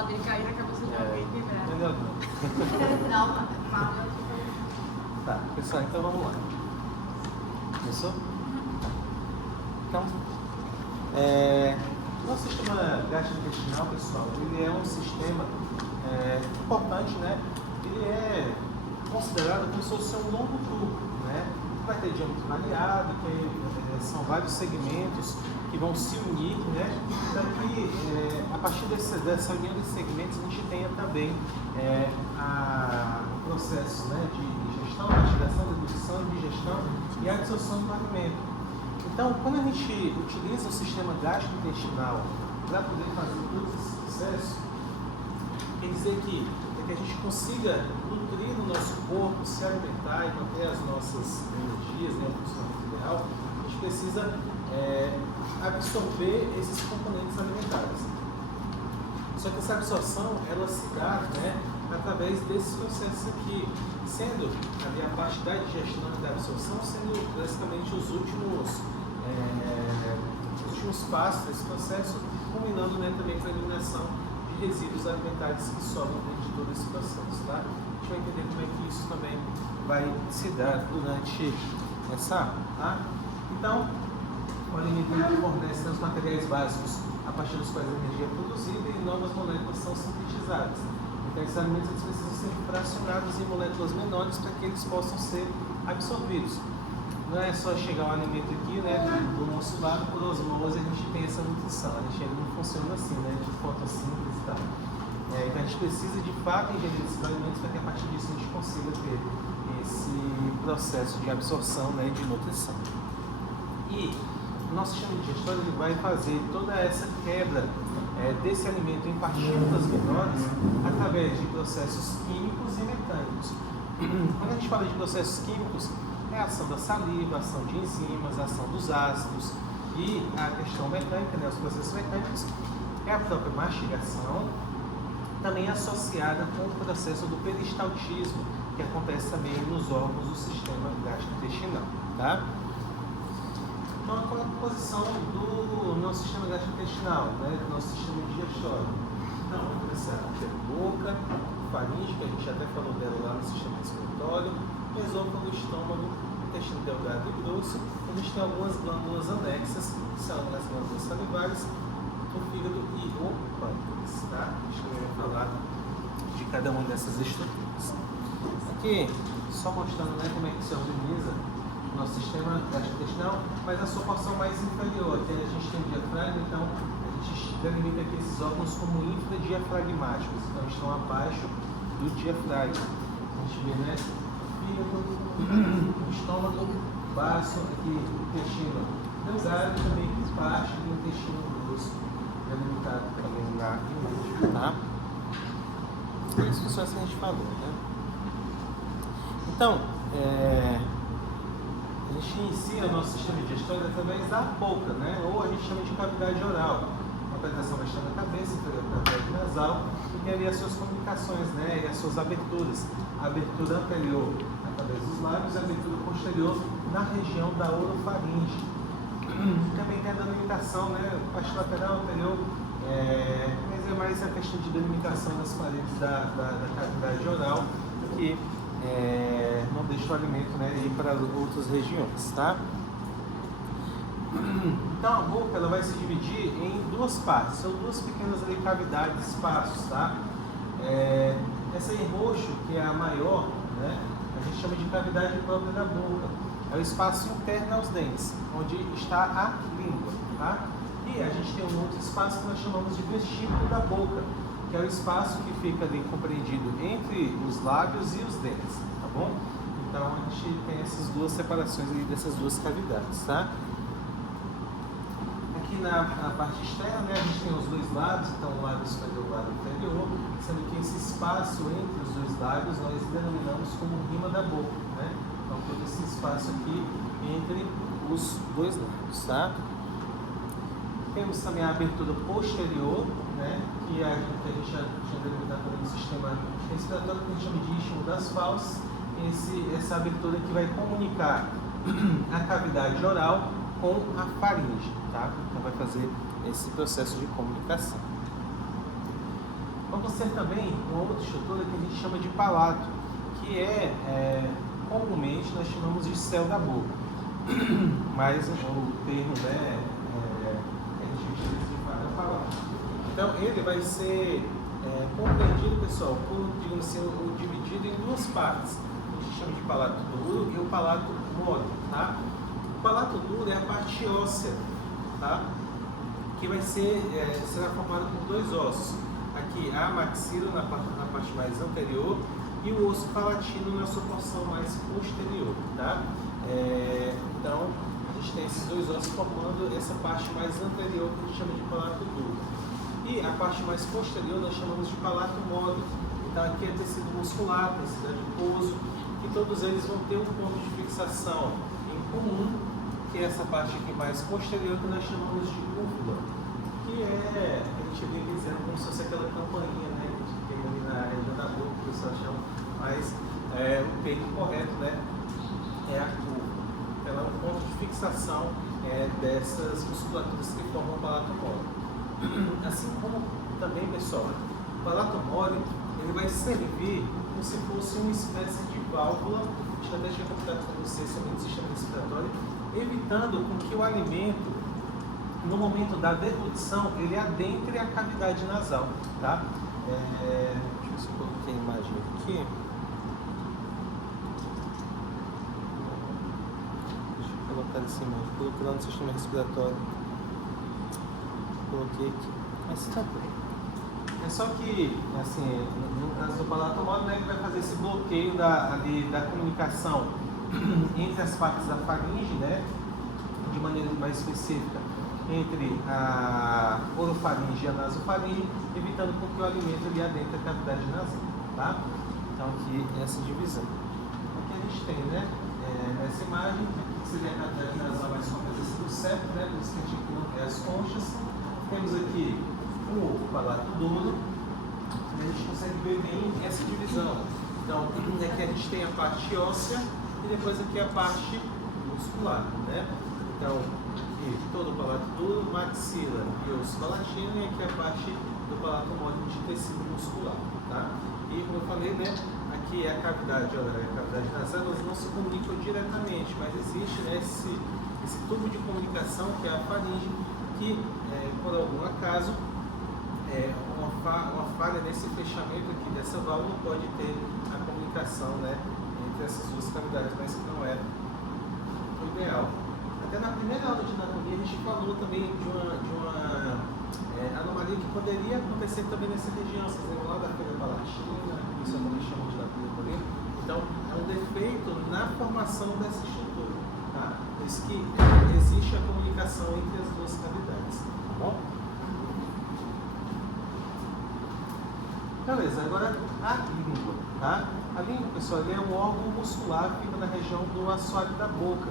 Pode cair na cabeça de alguém e quebrar. Melhor Não, mal. Tá, pessoal, então vamos lá. Começou? Então, o nosso sistema gastrointestinal, pessoal, ele é um sistema importante, né? Ele é considerado como se fosse um longo tubo, né? Vai ter diâmetro variado, que são vários segmentos que vão se unir, né? Para que a partir dessa união desses segmentos a gente tenha também o processo, né, de digestão, mastigação, deglutição, digestão e absorção do alimento. Então, quando a gente utiliza o sistema gastrointestinal para poder fazer todo esse processo, quer dizer que para que a gente consiga nutrir o nosso corpo, se alimentar e manter as nossas energias, né, o funcionamento ideal, a gente precisa absorver esses componentes alimentares. Só que essa absorção, ela se dá, né, através desses processos aqui, sendo ali a parte da digestão e da absorção, sendo basicamente os últimos passos desse processo, culminando, né, também com a eliminação de resíduos alimentares que sobram dentro de todo esse processo, tá? A gente vai entender como é que isso também vai se dar durante essa aula, tá? Então, o alimento fornece os materiais básicos a partir dos quais a energia é produzida e novas moléculas são sintetizadas. Então, esses alimentos precisam ser fracionados em moléculas menores para que eles possam ser absorvidos. Não é só chegar um alimento aqui, né, do nosso lado, por osmose, a gente tem essa nutrição. A gente não funciona assim, né, de fotossíntese e tal. Então, a gente precisa, de fato, ingerir esses alimentos para que, a partir disso, a gente consiga ter esse processo de absorção, né, de nutrição. E o nosso sistema digestório ele vai fazer toda essa quebra desse alimento em partículas menores através de processos químicos e mecânicos. Quando a gente fala de processos químicos, é a ação da saliva, a ação de enzimas, a ação dos ácidos e a questão mecânica, né, os processos mecânicos, é a própria mastigação, também associada com o processo do peristaltismo, que acontece também nos órgãos do sistema gastrointestinal, tá? Então, qual é a composição do nosso sistema gastrointestinal, né, do nosso sistema digestório? Então, vamos começar pela boca, faringe, que a gente até falou dela lá no sistema respiratório, esôfago, estômago, intestino delgado e grosso. A gente tem algumas glândulas anexas, que são as glândulas salivares, o fígado e o pâncreas, tá? Deixa eu falar de cada uma dessas estruturas. Aqui, só mostrando, né, como é que se organiza nosso sistema gastrointestinal, mas a sua porção mais inferior, que a gente tem o diafragma, então a gente delimita aqui esses órgãos como infradiafragmáticos, então estão abaixo do diafragma. A gente vê, né, o fígado, o estômago, o baço, aqui o intestino delgado e também parte do intestino grosso, delimitado também na imagem, tá? Isso só que a gente falou, né? Então, a gente inicia o nosso sistema digestório através da boca, né? Ou a gente chama de cavidade oral. A apresentação vai estar na cabeça, inferior nasal, e tem ali as suas comunicações, né? E as suas aberturas. A abertura anterior através dos lábios e a abertura posterior na região da orofaringe. Também tem a delimitação, né? Parte lateral, anterior, mas é mais a questão de delimitação das paredes da cavidade oral, que não deixa o alimento, né, ir para outras regiões, tá? Então a boca ela vai se dividir em duas partes, são duas pequenas ali, cavidades, espaços, tá? Essa em roxo, que é a maior, né, a gente chama de cavidade própria da boca, é o espaço interno aos dentes, onde está a língua, tá? E a gente tem um outro espaço que nós chamamos de vestíbulo da boca, que é o espaço que fica ali compreendido entre os lábios e os dentes, tá bom? Então a gente tem essas duas separações ali dessas duas cavidades, tá? Aqui na parte externa, né, a gente tem os dois lados, então o lado superior e o lado inferior, sendo que esse espaço entre os dois lábios nós denominamos como rima da boca, né? Então todo esse espaço aqui entre os dois lábios, tá? Temos também a abertura posterior, né, que a gente já tinha delimitado no sistema respiratório, que a gente chama de istmo das fauces. Essa abertura que vai comunicar a cavidade oral com a faringe, tá? Então vai fazer esse processo de comunicação. Vamos ter também uma outra estrutura que a gente chama de palato, que comumente nós chamamos de céu da boca, mas o termo, né, a gente utiliza de fato é palato. Então ele vai ser compreendido, pessoal, por, digamos assim, dividido em duas partes. A gente chama de palato duro e o palato mole, tá? O palato duro é a parte óssea, tá? Que vai será formado por dois ossos. Aqui a maxila na parte mais anterior e o osso palatino na sua porção mais posterior, tá? Então a gente tem esses dois ossos formando essa parte mais anterior que a gente chama de palato duro. E a parte mais posterior nós chamamos de palato mole. Então aqui é tecido muscular, tecido adiposo, e todos eles vão ter um ponto de fixação em comum, que é essa parte aqui mais posterior que nós chamamos de úvula, que a gente vem dizendo como se fosse aquela campainha, né, que a gente tem ali na região da boca, que o pessoal chama, mas o termo correto, né, é a curva. Ela é um ponto de fixação dessas musculaturas que formam o palato mole. Assim como também, pessoal, o palato mole ele vai servir como se fosse uma espécie de válvula. A gente até tinha comentado com vocês sobre o sistema respiratório, evitando com que o alimento, no momento da deglutição, ele adentre a cavidade nasal, tá? Deixa eu ver se eu coloquei a imagem aqui. Deixa eu colocar essa imagem. Coloquei lá no sistema respiratório. Coloquei aqui. Mas tá bem. É só que, assim, no caso do palato mole, né, ele vai fazer esse bloqueio da comunicação entre as partes da faringe, né, de maneira mais específica, entre a orofaringe e a nasofaringe, evitando com que o alimento ali adentre a cavidade nasal, tá? Então aqui essa divisão. Aqui a gente tem, né, essa imagem, que seria a cavidade nasal mais com a presença do septo, né, por isso que a gente aqui não tem as conchas. Temos aqui o palato duro, e a gente consegue ver bem essa divisão. Então aqui a gente tem a parte óssea e depois aqui a parte muscular, né? Então aqui todo o palato duro, maxila e osso palatino, e aqui a parte do palato mole de tecido muscular, tá? E como eu falei, né, aqui é a cavidade, olha, a cavidade nasal, elas não se comunicam diretamente, mas existe, né, esse tubo de comunicação que é a faringe, que por algum acaso uma falha nesse fechamento aqui dessa válvula pode ter a comunicação, né, entre essas duas cavidades, mas que não é o ideal. Até na primeira aula de anatomia a gente falou também de uma anomalia que poderia acontecer também nessa região. Vocês lembram lá da feira palatina, isso também chamam de labirinto. Então é um defeito na formação dessa estrutura, tá? Por isso que existe a comunicação entre as duas cavidades, tá bom? Beleza, agora a língua, tá? A língua, pessoal, é um órgão muscular que fica na região do assoalho da boca.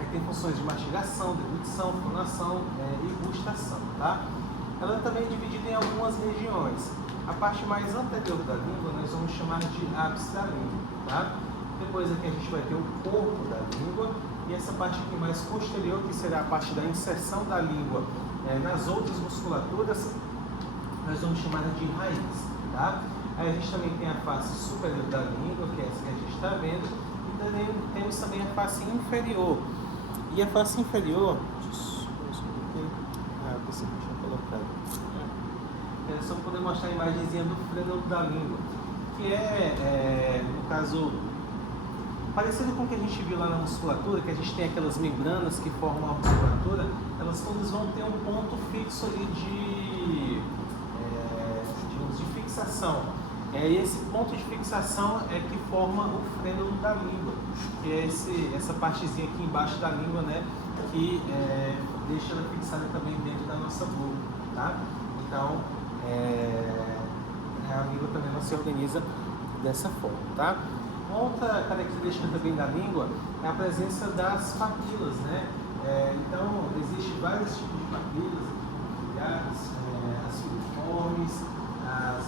Aí tem funções de mastigação, deglutição, fonação e gustação, tá? Ela também é dividida em algumas regiões. A parte mais anterior da língua nós vamos chamar de ápice da língua, tá? Depois aqui a gente vai ter o corpo da língua e essa parte aqui mais posterior, que será a parte da inserção da língua nas outras musculaturas, nós vamos chamar de raiz, tá? Aí a gente também tem a face superior da língua, que é essa que a gente está vendo, e também temos também a face inferior. E a face inferior, pensei que eu tinha colocado. Só para poder mostrar a imagenzinha do frênulo da língua, que no caso, parecido com o que a gente viu lá na musculatura, que a gente tem aquelas membranas que formam a musculatura, elas todas vão ter um ponto fixo ali de fixação. E esse ponto de fixação é que forma o frênulo da língua, que é essa partezinha aqui embaixo da língua, né, que deixa ela fixada também dentro da nossa boca, tá? Então, a língua também não se organiza dessa forma, tá? Uma outra característica também da língua é a presença das papilas, né? Então, existem vários tipos de papilas, as filiformes, as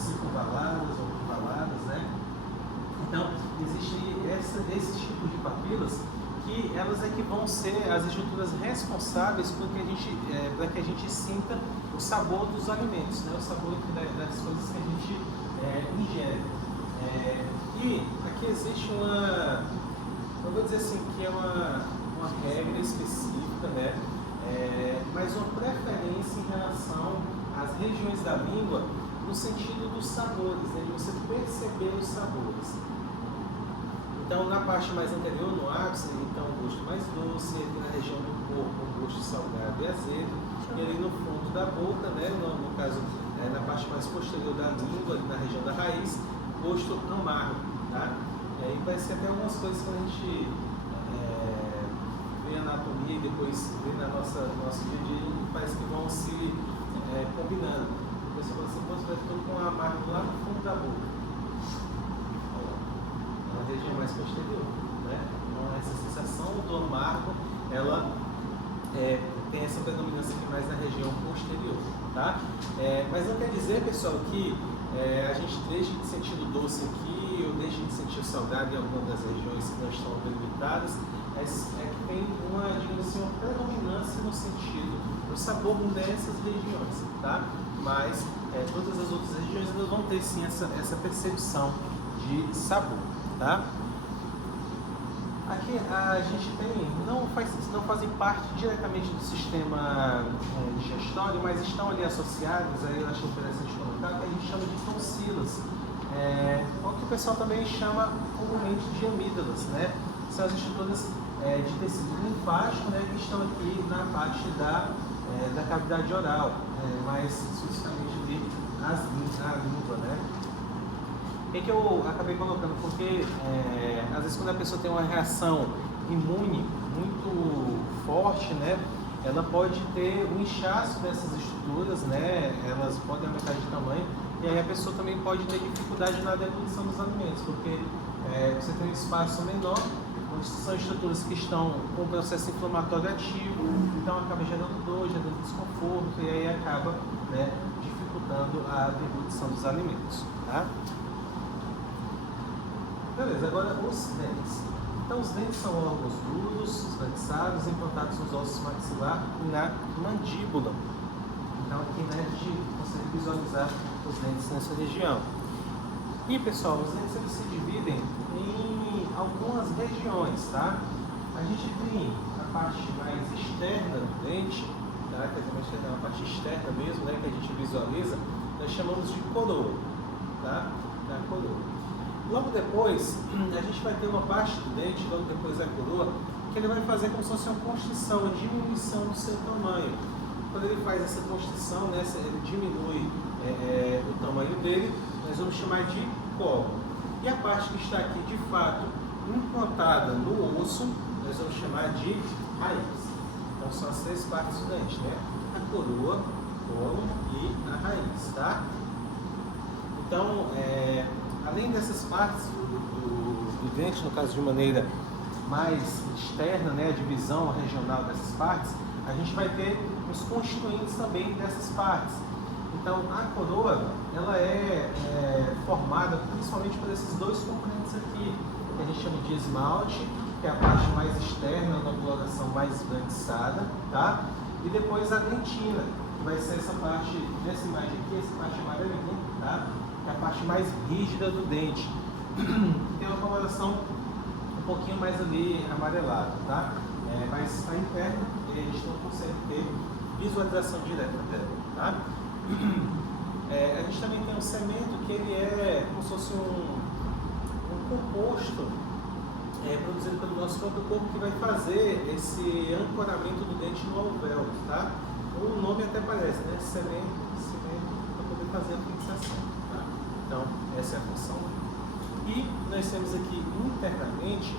circunvaladas ou ovaladas, né? Então, existe esses tipos de papilas que elas é que vão ser as estruturas responsáveis para que a gente sinta o sabor dos alimentos, né? O sabor das coisas que a gente ingere. E aqui existe eu vou dizer assim, que é uma regra específica, né? Mas uma preferência em relação às regiões da língua no sentido dos sabores, né? De você perceber os sabores. Então, na parte mais anterior, no ápice, então o gosto mais doce, aqui na região do corpo, o gosto salgado e azedo, e ali no fundo da boca, né? No caso, na parte mais posterior da língua, ali na região da raiz, gosto amargo, tá? E aí vai ser até algumas coisas que a gente vê a anatomia e depois vê no nosso dia a dia, parece que vão se combinando. Você fala assim, você vai ficar com um amargo lá no fundo da boca. Na região mais posterior, né? Então essa sensação do amargo, ela tem essa predominância aqui mais na região posterior, tá? Mas não quer dizer, pessoal, que a gente deixe de sentir o doce aqui ou deixe de sentir o salgado em alguma das regiões que não estão delimitadas, é que tem digamos assim, uma predominância no sentido do sabor nessas regiões, tá? Mas todas as outras regiões elas vão ter sim essa percepção de sabor, tá? Aqui a gente tem, não fazem parte diretamente do sistema digestório, mas estão ali associados, aí eu acho interessante comentar, que a gente chama de tonsilas, ou que o pessoal também chama comumente de amígdalas, né? São as estruturas de tecido linfático, né, que estão aqui na parte da cavidade oral, mais especificamente ali na língua, né? O que eu acabei colocando? Porque às vezes quando a pessoa tem uma reação imune muito forte, né, ela pode ter um inchaço dessas estruturas, né, elas podem aumentar de tamanho, e aí a pessoa também pode ter dificuldade na deglutição dos alimentos, porque você tem um espaço menor, onde são estruturas que estão com um processo inflamatório ativo, então acaba gerando dor, gerando desconforto, e aí acaba, né, dificultando a deglutição dos alimentos, tá? Beleza, agora os dentes. Então os dentes são órgãos duros, esbranquiçados, implantados nos ossos maxilar e na mandíbula. Então aqui, né, a gente consegue visualizar os dentes nessa região. E pessoal, os dentes eles se dividem em algumas regiões, tá? A gente tem a parte mais externa do dente, tá? Que é uma parte externa mesmo, né, que a gente visualiza, nós chamamos de coroa, tá? Da coroa. Logo depois, a gente vai ter uma parte do dente, logo depois da coroa, que ele vai fazer como se fosse uma constrição, uma diminuição do seu tamanho. Quando ele faz essa constrição, né, ele diminui o tamanho dele, nós vamos chamar de colo. E a parte que está aqui, de fato, implantada no osso, nós vamos chamar de raiz. Então são as três partes do dente, né? A coroa, o colo e a raiz, tá? Então, além dessas partes do dente, no caso de maneira mais externa, né, a divisão regional dessas partes, a gente vai ter os constituintes também dessas partes. Então, a coroa, ela é formada principalmente por esses dois componentes aqui, que a gente chama de esmalte, que é a parte mais externa, da coloração mais esbranquiçada, tá? E depois a dentina, que vai ser essa parte, nessa imagem aqui, essa parte amarelinha, tá? Que é a parte mais rígida do dente. Tem uma coloração um pouquinho mais ali amarelada, tá? Mas a interna, a gente não consegue ter visualização direta dela, tá? A gente também tem um cemento que ele é como se fosse um composto produzido pelo nosso próprio corpo, que vai fazer esse ancoramento do dente no alvéolo, tá? O nome até parece, né? Cimento para poder fazer a fixação, tá? Então, essa é a função. E nós temos aqui internamente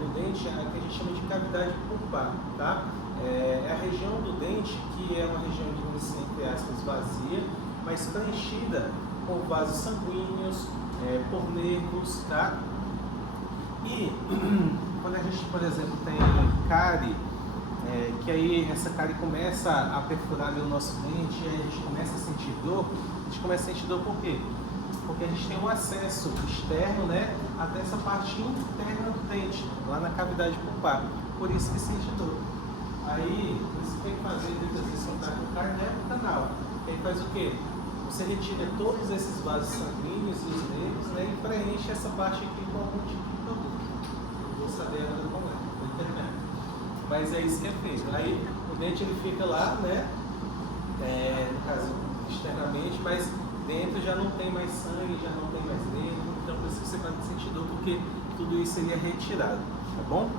no dente a que a gente chama de cavidade pulpar, tá? É a região do dente que é uma região, entre aspas, vazia, mas preenchida por vasos sanguíneos, por nervos, tá? E quando a gente, por exemplo, tem cárie, que aí essa cárie começa a perfurar ali o nosso dente, e aí a gente começa a sentir dor. A gente começa a sentir dor por quê? Porque a gente tem um acesso externo, né, até essa parte interna do dente, lá na cavidade pulpar. Por isso que sente dor. Aí, você tem que fazer, muitas vezes, quando está com carne, no canal. Aí faz o quê? Você retira todos esses vasos sanguíneos e os nervos, né, e preenche essa parte aqui com algum tipo de produto. Não vou saber agora como é. Mas é isso que é feito. Aí o dente ele fica lá, né? No caso, externamente, mas dentro já não tem mais sangue, já não tem mais nervo. Então por isso que você vai sentir dor, porque tudo isso seria retirado, tá bom?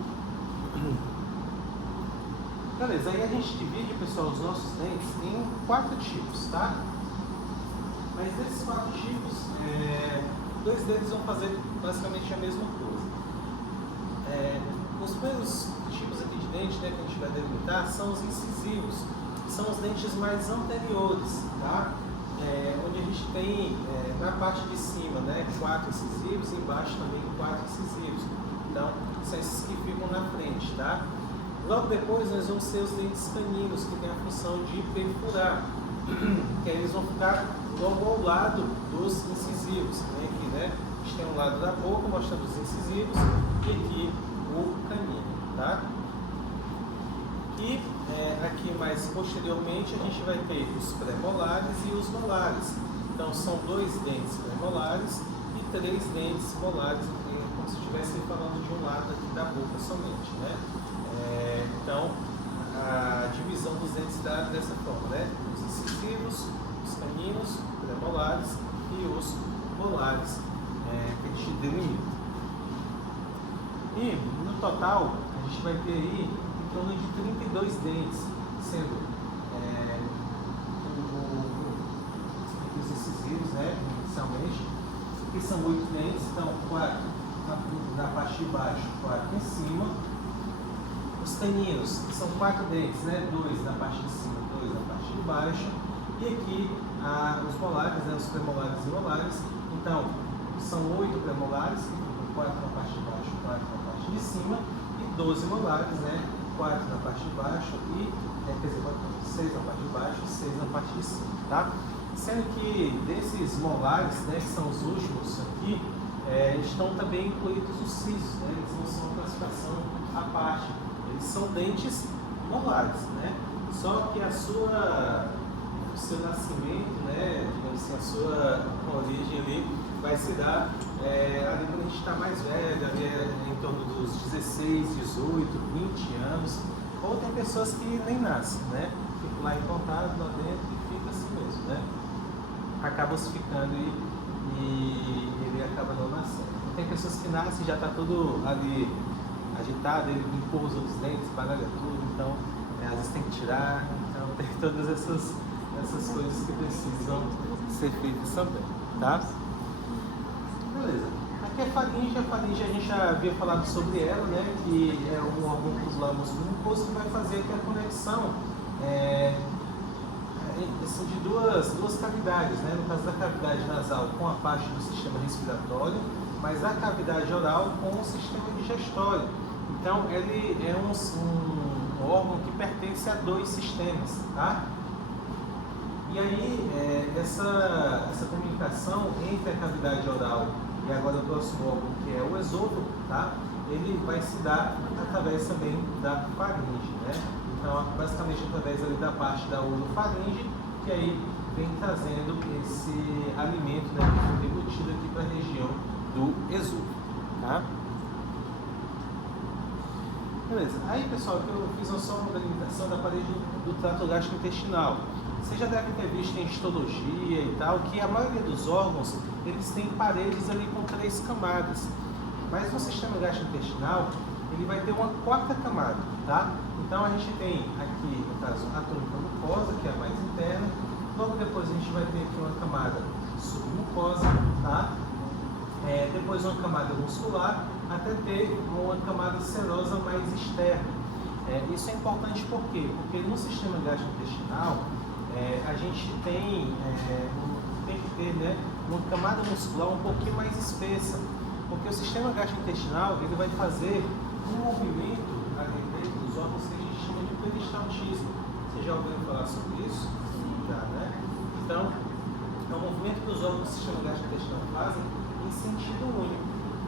Beleza, aí a gente divide, pessoal, os nossos dentes em 4 tipos, tá? Mas desses 4 tipos, 2 deles vão fazer basicamente a mesma coisa. Os primeiros tipos aqui de dente, né, que a gente vai delimitar são os incisivos, que são os dentes mais anteriores, tá? Onde a gente tem na parte de cima, né, 4 incisivos, e embaixo também 4 incisivos. Então, são esses que ficam na frente, tá? Logo depois nós vamos ter os dentes caninos, que tem a função de perfurar, que aí eles vão ficar logo ao lado dos incisivos. Aqui, né? A gente tem um lado da boca mostrando os incisivos e aqui o canino, tá? E aqui mais posteriormente a gente vai ter os pré-molares e os molares. Então são 2 dentes pré-molares e 3 dentes molares, como se estivesse falando de um lado aqui da boca somente, né? Então a divisão dos dentes dá dessa forma, né? Os incisivos, os caninos, pré-molares e os molares, que a gente delimita. E no total a gente vai ter aí em torno de 32 dentes, sendo os incisivos, né, inicialmente, que são 8 dentes, então 4 na parte de baixo, 4 em cima. Os caninos, que são 4 dentes, né, 2 na parte de cima, 2 na parte de baixo. E aqui os molares, né, os premolares e molares. Então, são 8 premolares, 4 na parte de baixo, 4 na parte de cima, e 12 molares, né, 4 na parte de baixo e, 6 na parte de baixo e 6 na parte de cima, tá? Sendo que desses molares, né, que são os últimos aqui, estão também incluídos os sisos, né, eles não são uma classificação à parte, eles são dentes molares, né? Só que o seu nascimento, né, digamos assim, a sua origem ali vai se dar ali quando a gente está mais velho, ali em torno dos 16, 18, 20 anos, ou tem pessoas que nem nascem, né? Ficam lá encontrados lá dentro e fica assim mesmo, né? Acaba ossificando e ele acaba não nascendo. Então, tem pessoas que nascem e já está tudo ali agitado, ele empurra os outros dentes, baralha tudo, então às vezes tem que tirar, então tem todas essas coisas que precisam ser feitas também, tá? Beleza. Aqui a faringe a gente já havia falado sobre ela, né? Que é um órgão muscular mucoso que vai fazer aqui a conexão de duas cavidades, né? No caso da cavidade nasal com a parte do sistema respiratório, mas a cavidade oral com o sistema digestório. Então ele é um órgão que pertence a 2 sistemas, tá? E aí, essa comunicação entre a cavidade oral e agora o próximo órgão, que é o esôfago, tá? Ele vai se dar através também da faringe, né? Então, basicamente através ali da parte da orofaringe, que aí vem trazendo esse alimento, né, que foi embutido aqui para a região do esôfago, tá? Beleza. Aí, pessoal, eu fiz só uma delimitação da parede do trato gastrointestinal. Vocês já devem ter visto em histologia e tal, que a maioria dos órgãos, eles têm paredes ali com 3 camadas. Mas no sistema gastrointestinal, ele vai ter uma 4ª camada, tá? Então a gente tem aqui, no caso, a túnica mucosa, que é a mais interna. Logo depois a gente vai ter aqui uma camada submucosa, tá? Depois uma camada muscular, até ter uma camada serosa mais externa. Isso é importante por quê? Porque no sistema gastrointestinal, a gente tem que ter, né, uma camada muscular um pouquinho mais espessa, porque o sistema gastrointestinal ele vai fazer um movimento ali dentro dos órgãos que a gente chama de peristaltismo. Vocês já ouviram falar sobre isso? Já, né? Então, é um movimento movimento que os órgãos do sistema gastrointestinal fazem em sentido único.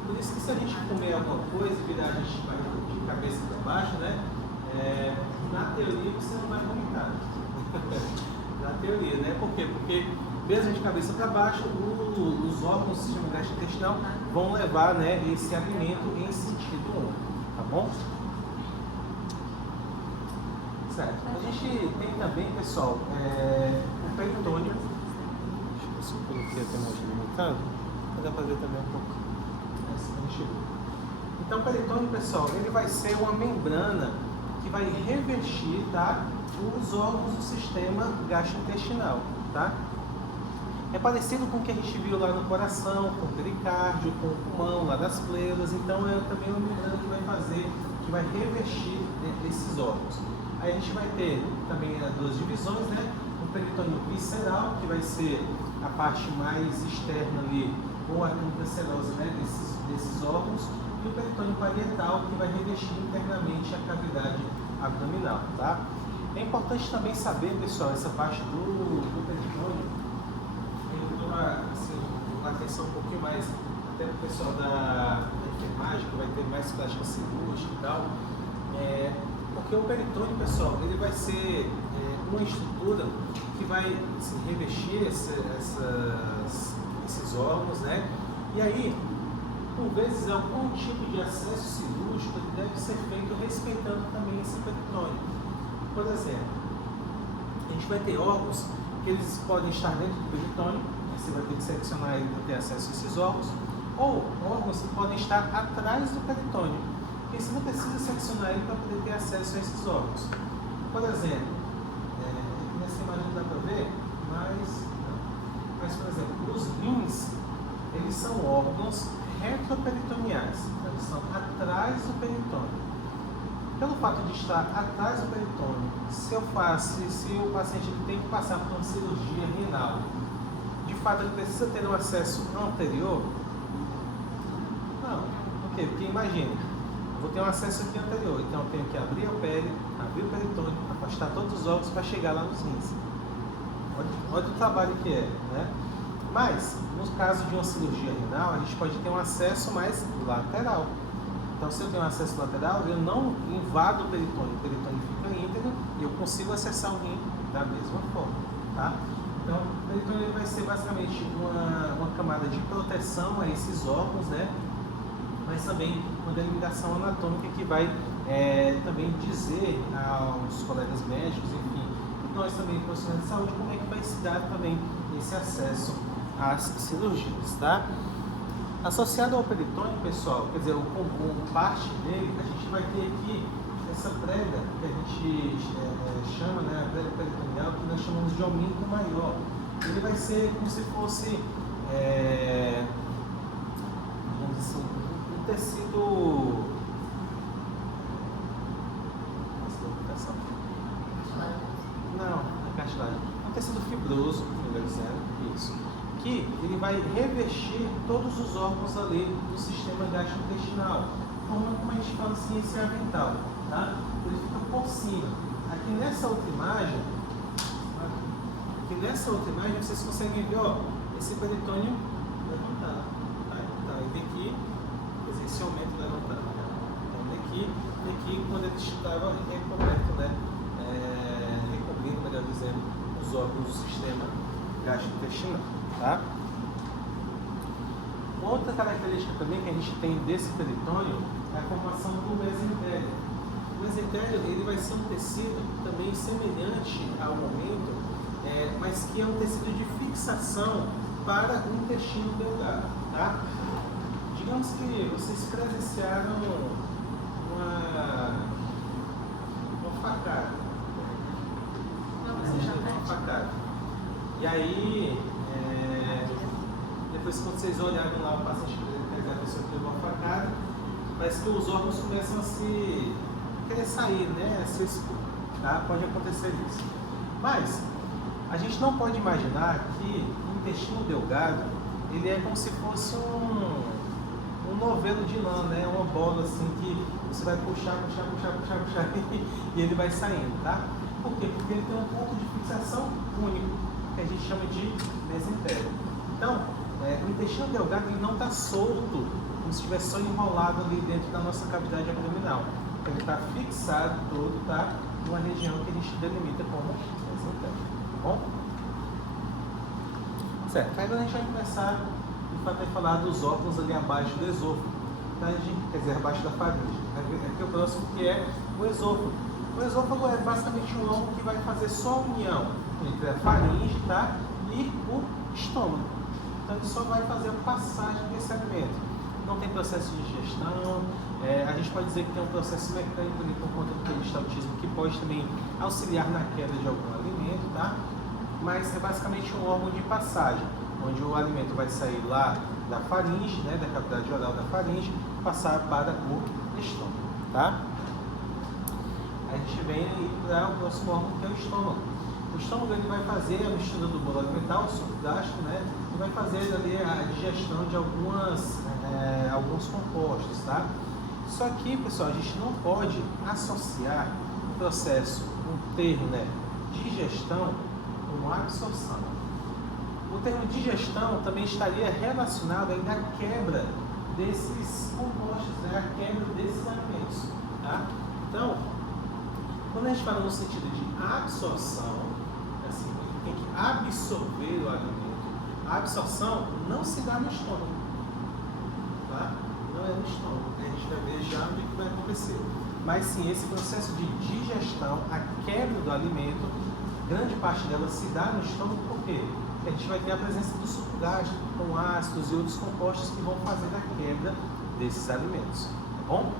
Por isso que se a gente comer alguma coisa e virar a gente de cabeça para baixo, né? Na teoria você não vai vomitar. Na teoria, né? Por quê? Porque mesmo de cabeça para baixo, os órgãos do sistema gastrointestinal vão levar, né, esse alimento em sentido único, tá bom? Certo. A gente tem também, pessoal, o peritônio. Deixa eu ver se eu coloquei até mais limitado. Dá para ver também um pouco. Então, o peritônio, pessoal, ele vai ser uma membrana que vai revestir, tá, os órgãos do sistema gastrointestinal, tá? É parecido com o que a gente viu lá no coração, com o pericárdio, com o pulmão, lá das pleuras. Então, é também uma membrana que vai revestir, né, esses órgãos. Aí a gente vai ter também as duas divisões, né? O peritônio visceral, que vai ser a parte mais externa ali, ou a camada serosa, né, desses órgãos, e o peritônio parietal, que vai revestir internamente a cavidade abdominal, tá? É importante também saber, pessoal, essa parte do peritônio, eu dou uma atenção um pouquinho mais, até para o pessoal da enfermagem, que vai ter mais prática cirúrgica e tal, porque o peritônio, pessoal, ele vai ser uma estrutura que vai assim, revestir esses órgãos, né? E aí, por vezes, algum tipo de acesso cirúrgico deve ser feito respeitando também esse peritônio. Por exemplo, a gente vai ter órgãos que eles podem estar dentro do peritônio, você vai ter que selecionar ele para ter acesso a esses órgãos, ou órgãos que podem estar atrás do peritônio, porque você não precisa selecionar ele para poder ter acesso a esses órgãos. Por exemplo, nessa imagem não dá para ver, mas, por exemplo, os rins, eles são órgãos retroperitoneais, então eles são atrás do peritônio. Pelo fato de estar atrás do peritônio, se o paciente tem que passar por uma cirurgia renal, de fato ele precisa ter um acesso anterior? Não. Por quê? Porque imagine, eu vou ter um acesso aqui anterior, então eu tenho que abrir a pele, abrir o peritônio, afastar todos os órgãos para chegar lá nos rins. Olha o trabalho que é, né? Mas, no caso de uma cirurgia renal, a gente pode ter um acesso mais lateral. Então, se eu tenho um acesso lateral, eu não invado o peritônio fica íntegro e eu consigo acessar o rim da mesma forma, tá? Então, o peritônio vai ser basicamente uma camada de proteção a esses órgãos, né? Mas também uma delimitação anatômica que vai também dizer aos colegas médicos, enfim, nós também, profissionais de saúde, como é que vai se dar também esse acesso às cirurgias, tá? Associado ao peritônio, pessoal, quer dizer, como parte dele, a gente vai ter aqui essa prega que a gente chama, né, a prega peritoneal, que nós chamamos de homínco maior. Ele vai ser como se fosse, vamos dizer assim, um tecido... Não, a cartilagem. É um tecido fibroso, melhor dizendo, isso. Que ele vai revestir todos os órgãos ali do sistema gastrointestinal, formando, como a gente fala assim, esse avental, tá? Ele fica por cima. Aqui nessa outra imagem, vocês conseguem ver, ó, esse peritônio levantado, tá? Então, ele aqui, quer dizer, esse aumento levantado. Então, aqui, quando ele estava recoberto, né? Recobrindo, melhor dizendo, os órgãos do sistema gastrointestinal. Tá? Outra característica também que a gente tem desse peritônio é a formação do mesentélio. O mesentélio ele vai ser um tecido também semelhante ao momento, mas que é um tecido de fixação para o intestino delgado. Tá? Digamos que vocês presenciaram uma facada. Uma facada. E aí, depois quando vocês olharem lá o paciente, a pessoa que levou uma facada, parece que os órgãos começam a se querer sair, né? A se expor, tá? Pode acontecer isso. Mas a gente não pode imaginar que o intestino delgado ele é como se fosse um novelo de lã, né? Uma bola assim que você vai puxar e ele vai saindo, tá? Por quê? Porque ele tem um ponto de fixação único, que a gente chama de mesentélio. intestino delgado ele não está solto, como se estivesse só enrolado ali dentro da nossa cavidade abdominal. Então, ele está fixado todo, tá? Numa região que a gente delimita como mesentérico, tá bom? Certo, aí agora a gente vai começar a falar dos órgãos ali abaixo do esôfago, tá? Quer dizer, abaixo da faringe. Aqui o próximo que é o esôfago. O esôfago é basicamente um órgão que vai fazer só a união entre a faringe, tá? E o estômago. Então ele só vai fazer a passagem desse alimento. Não tem processo de digestão, a gente pode dizer que tem um processo mecânico ali por conta do peristaltismo que pode também auxiliar na queda de algum alimento, tá? Mas é basicamente um órgão de passagem, onde o alimento vai sair lá da faringe, né, da cavidade oral da faringe, passar para o estômago, tá? A gente vem aí para o próximo órgão que é o estômago. O estômago ele vai fazer a mistura do bolo alimentar, o suco gástrico, né? E vai fazer ali a digestão de alguns compostos, tá? Só que, pessoal, a gente não pode associar o processo, um termo, né, digestão com absorção. O termo digestão também estaria relacionado ainda à quebra desses compostos, né, à quebra desses alimentos, tá? Então, quando a gente fala no sentido de absorção, assim, ele tem que absorver o alimento. A absorção não se dá no estômago, tá? Não é no estômago, a gente vai ver já o que vai acontecer. Mas sim, esse processo de digestão, a quebra do alimento, grande parte dela se dá no estômago, por quê? Porque a gente vai ter a presença do suco gástrico, com ácidos e outros compostos que vão fazer a quebra desses alimentos, tá bom?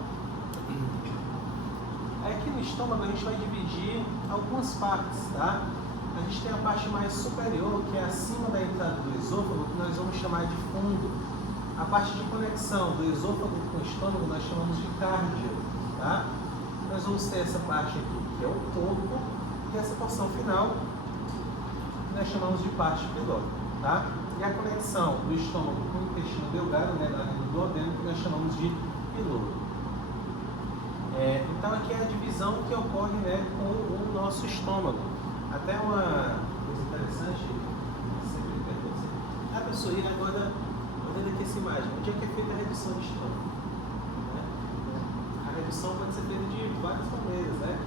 Aqui no estômago a gente vai dividir algumas partes, tá? A gente tem a parte mais superior, que é acima da entrada do esôfago, que nós vamos chamar de fundo. A parte de conexão do esôfago com o estômago nós chamamos de cardio, tá? Nós vamos ter essa parte aqui, que é o corpo, e essa porção final, que nós chamamos de parte pilórica, tá? E a conexão do estômago com o intestino delgado, né, na linha do duodeno, que nós chamamos de piloro. Então aqui é a divisão que ocorre, né, com o nosso estômago. Até uma coisa interessante, sempre me pergunto assim, professor, e agora, olhando aqui essa imagem, onde é que é feita a redução de estômago? Né? A redução pode ser feita de várias maneiras, né?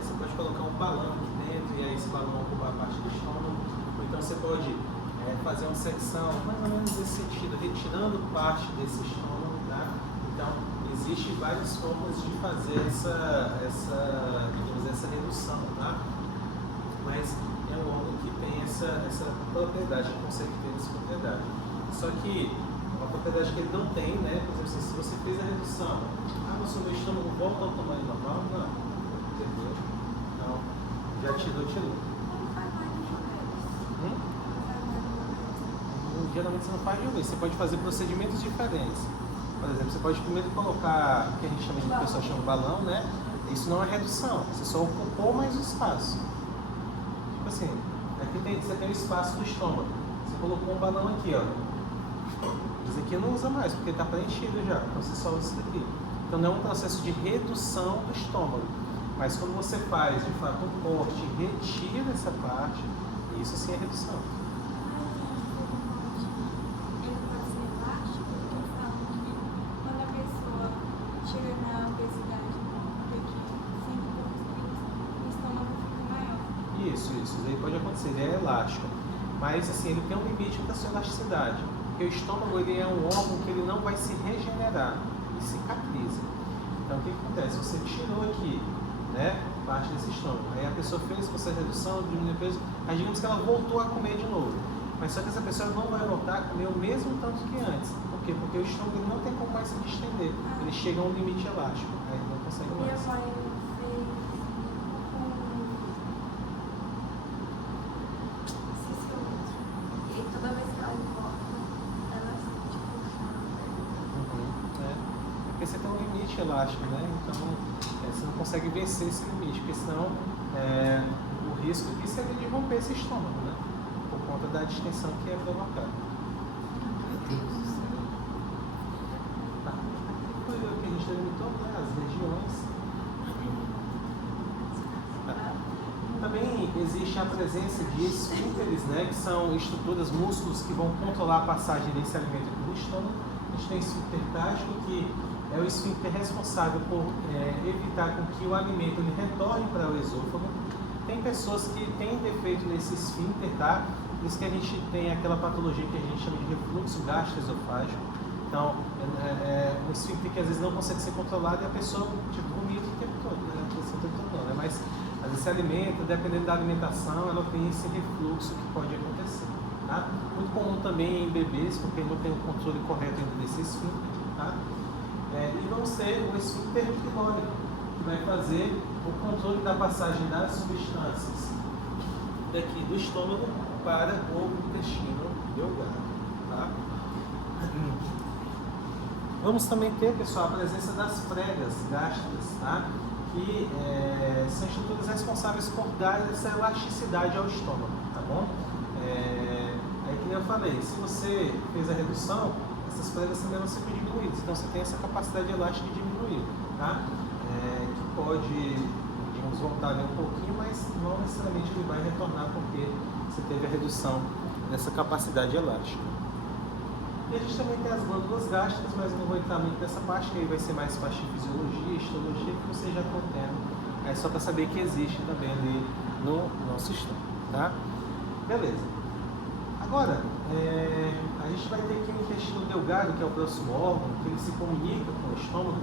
Você pode colocar um balão aqui dentro e aí esse balão ocupa a parte do estômago, ou então você pode fazer uma secção mais ou menos nesse sentido, retirando parte desse estômago, tá? Então, existem várias formas de fazer essa redução, tá? Mas é um órgão que tem essa propriedade, que consegue ter essa propriedade. Só que uma propriedade que ele não tem, né? Por exemplo, se você fez a redução, mas o meu estômago volta ao tamanho normal? Não. Entendeu? Então, já tirou. Geralmente você não faz de uma vez, você pode fazer procedimentos diferentes. Por exemplo, você pode primeiro colocar o que a gente chama de, o pessoal chama de balão, né? Isso não é redução, você só ocupou mais o espaço. Tipo assim, aqui você tem o espaço do estômago. Você colocou um balão aqui, ó. Esse aqui não usa mais, porque está preenchido já. Então você só usa isso daqui. Então não é um processo de redução do estômago. Mas quando você faz, de fato, um corte e retira essa parte, isso sim é redução. Isso daí pode acontecer, ele é elástico, mas assim, ele tem um limite da sua elasticidade, porque o estômago ele é um órgão que ele não vai se regenerar, ele cicatriza. Então o que acontece? Você tirou aqui, né, parte desse estômago, aí a pessoa fez esse processo de redução, diminuiu o peso, aí digamos que ela voltou a comer de novo, mas só que essa pessoa não vai voltar a comer o mesmo tanto que antes. Por quê? Porque o estômago ele não tem como mais se distender, ele chega a um limite elástico, aí ele não consegue mais. Porque você tem um limite elástico, né? Então você não consegue vencer esse limite, porque senão o risco aqui seria de romper esse estômago, né? Por conta da distensão que é provocada. Tá. Foi o que a gente delimitou, né? As regiões. Tá. Também também existe a presença de esfíncteres, né, que são estruturas, músculos que vão controlar a passagem desse alimento aqui no estômago. A gente tem o esfíncter tático, que é o esfíncter responsável por evitar com que o alimento ele retorne para o esôfago. Tem pessoas que têm defeito nesse esfíncter, tá? Por isso que a gente tem aquela patologia que a gente chama de refluxo gastroesofágico. Então, um esfíncter que às vezes não consegue ser controlado e a pessoa vomita o tempo todo, né? Mas às vezes se alimenta, dependendo da alimentação, ela tem esse refluxo que pode acontecer, tá? Muito comum também em bebês, porque não tem o controle correto ainda desse esfíncter, tá? E vamos ter o esfíncter pilórico, que vai fazer o controle da passagem das substâncias daqui do estômago para o intestino delgado, tá? Vamos também ter, pessoal, a presença das pregas gástricas, tá? Que são estruturas responsáveis por dar essa elasticidade ao estômago, tá bom? Aí que eu falei, se você fez a redução, essas pregas também vão ser diminuídas, então você tem essa capacidade elástica de diminuir, tá? Que pode, digamos, voltar ali um pouquinho, mas não necessariamente ele vai retornar porque você teve a redução dessa capacidade elástica. E a gente também tem as glândulas gástricas, mas eu não vou entrar muito nessa parte, que aí vai ser mais parte de fisiologia, histologia, que vocês já estão tendo. É só para saber que existe também ali no nosso estômago, tá? Beleza. Agora, a gente vai ter aqui o intestino delgado, que é o próximo órgão, que ele se comunica com o estômago.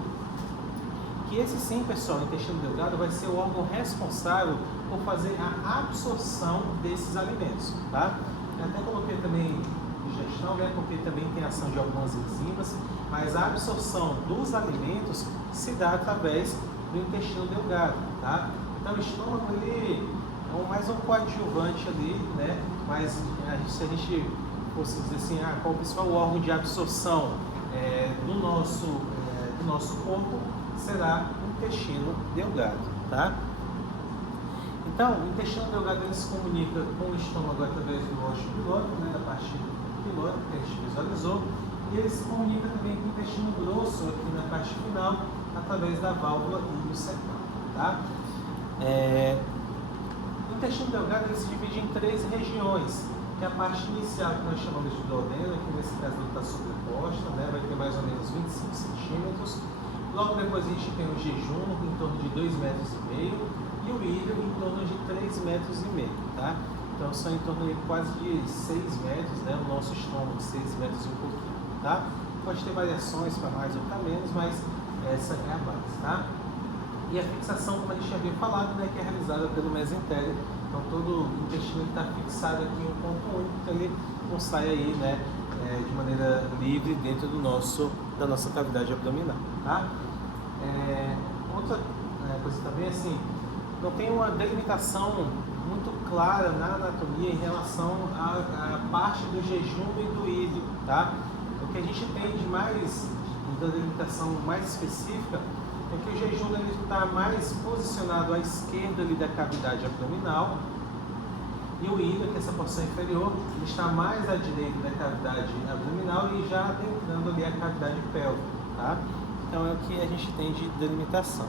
Que esse sim, pessoal, o intestino delgado vai ser o órgão responsável por fazer a absorção desses alimentos, tá? Eu até coloquei também digestão, né, porque também tem ação de algumas enzimas, mas a absorção dos alimentos se dá através do intestino delgado, tá? Então o estômago ele é mais um coadjuvante ali, né? Mas se a gente fosse dizer assim, qual o principal órgão de absorção do nosso corpo, será o intestino delgado, tá? Então, o intestino delgado ele se comunica com o estômago através do ósseo pilórico, né, da parte pilórica que a gente visualizou, e ele se comunica também com o intestino grosso aqui na parte final, através da válvula iliocecal, tá? O intestino delgado ele se divide em 3 regiões, que é a parte inicial que nós chamamos de duodeno, que nesse caso ele está sobreposta, né, vai ter mais ou menos 25 centímetros. Logo depois a gente tem o jejum em torno de 2,5 metros e o íleo em torno de 3,5 metros, tá? Então são em torno de quase de 6 metros, né? O nosso estômago 6 metros e um pouquinho, tá? Pode ter variações para mais ou para menos, mas essa é a base, tá? E a fixação, como a gente já havia falado, né, que é realizada pelo mesentério. Então todo o intestino está fixado aqui em um ponto único, então ele não sai aí, né, de maneira livre dentro da nossa cavidade abdominal, tá? Outra coisa também, assim, não tem uma delimitação muito clara na anatomia em relação à parte do jejum e do íleo, tá? O que a gente tem de mais, da delimitação mais específica, é que o jejum está mais posicionado à esquerda ali da cavidade abdominal, e o íleo, que é essa porção inferior, ele está mais à direita da cavidade abdominal e já adentrando ali a cavidade pélvica, tá? Então é o que a gente tem de delimitação.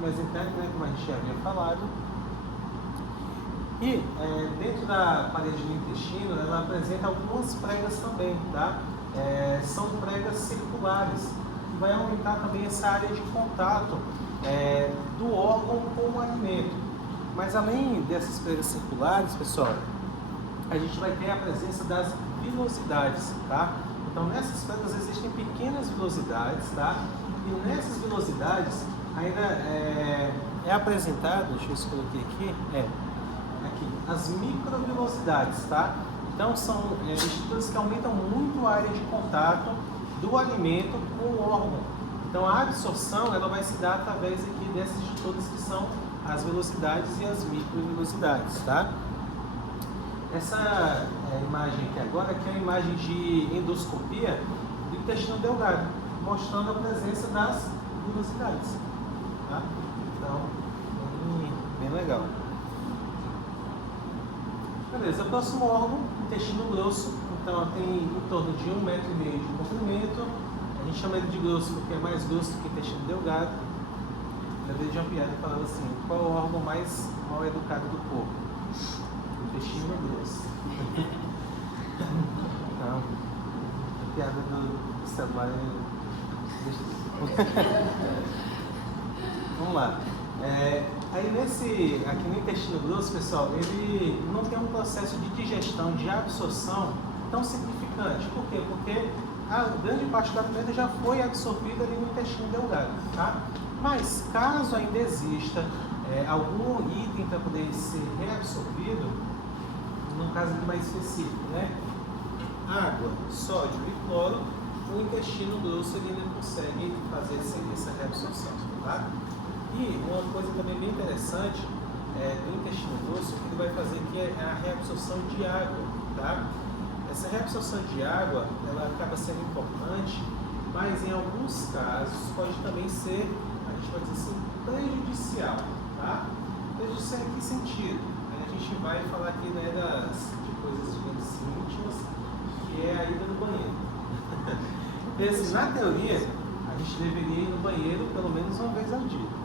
Mais interno, né, como a gente já havia falado. E dentro da parede do intestino, ela apresenta algumas pregas também, tá? São pregas circulares, que vai aumentar também essa área de contato do órgão com o alimento. Mas além dessas pregas circulares, pessoal, a gente vai ter a presença das vilosidades, tá? Então nessas pregas existem pequenas vilosidades, tá? E nessas vilosidades ainda é apresentado, deixa eu ver se eu coloquei aqui, aqui, as microvilosidades, tá? Então são estruturas que aumentam muito a área de contato do alimento com o órgão. Então a absorção ela vai se dar através aqui dessas estruturas que são as velocidades e as microvelocidades, tá? Essa imagem aqui agora que é a imagem de endoscopia do intestino delgado, mostrando a presença das velocidades, tá? Então, bem legal. Beleza, o próximo órgão, intestino grosso. Então tem em torno de 1,5 metro de comprimento. A gente chama ele de grosso porque é mais grosso do que o intestino delgado. lembrei de uma piada que falava assim: qual é o órgão mais mal educado do corpo? O intestino grosso. Então, a piada do celular Vamos lá. Aí aqui no intestino grosso, pessoal, ele não tem um processo de digestão, de absorção tão significante. Por quê? Porque a grande parte do alimento já foi absorvido ali no intestino delgado, tá? Mas caso ainda exista algum item para poder ser reabsorvido, no caso aqui mais específico, né? Água, sódio e cloro, o intestino grosso ele ainda consegue fazer essa reabsorção, tá? E uma coisa também bem interessante do intestino grosso que ele vai fazer que é a reabsorção de água, tá? Essa reabsorção de água, ela acaba sendo importante, mas em alguns casos pode também ser, a gente pode dizer assim, prejudicial, tá? Prejudicial em que sentido? A gente vai falar aqui, né, de coisas, digamos, íntimas, que é a ida no banheiro. Na teoria, a gente deveria ir no banheiro pelo menos uma vez ao dia.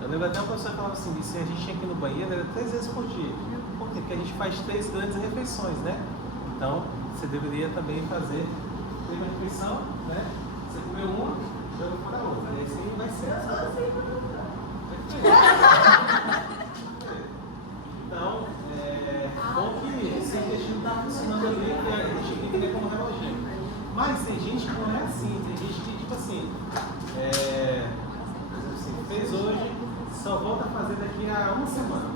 Eu lembro até uma pessoa que falava assim, se a gente tinha que ir no banheiro, era 3 vezes por dia. Por quê? Porque a gente faz 3 grandes refeições, né? Então, você deveria também fazer uma refeição, né? Você comeu uma, joga para a outra. E assim vai ser. Então, bom que esse intestino está funcionando ali, que a gente entender como reloginho. Mas tem gente que não é assim, tem gente que, tipo assim, fez hoje, só volta a fazer daqui a uma semana.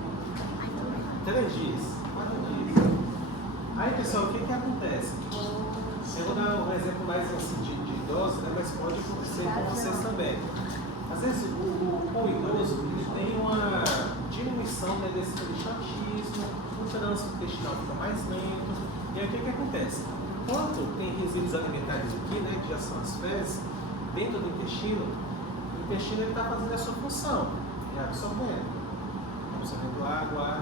3 dias, 4 dias. Aí, pessoal, o que acontece? Eu vou dar um exemplo mais assim, de idoso, né, mas pode acontecer com vocês também. Às vezes, com o idoso, ele tem uma diminuição, né, desse polichatismo, o trânsito intestinal fica mais lento. E aí, o que acontece? Enquanto tem resíduos alimentares aqui, né, que já são as fezes, dentro do intestino, o intestino está fazendo a sua função, absorvendo água.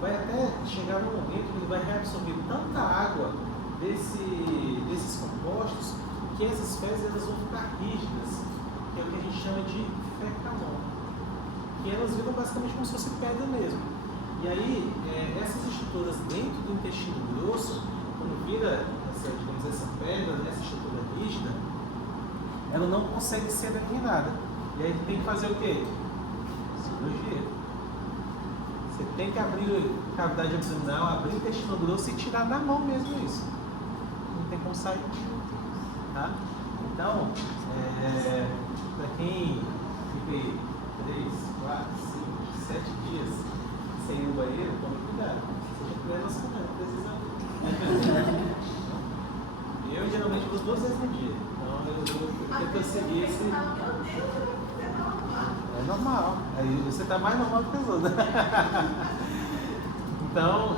Vai até chegar no momento que ele vai reabsorver tanta água desses compostos que essas fezes elas vão ficar rígidas, que é o que a gente chama de fecalão, que elas viram basicamente como se fosse pedra mesmo. E aí, essas estruturas dentro do intestino grosso, quando vira essa pedra, essa estrutura rígida, ela não consegue ser eliminada. E aí tem que fazer o quê? Cirurgia. Você tem que abrir cavidade abdominal, abrir o intestino grosso e tirar na mão mesmo isso. Não tem como sair. Tá? Então, para quem fica 3, 4, 5, 7 dias sem ir no banheiro, tome cuidado. Seja criança não precisa. Eu geralmente uso 2 vezes no dia. Então eu tento seguir esse. É normal. Aí você está mais normal do que os outros. Então,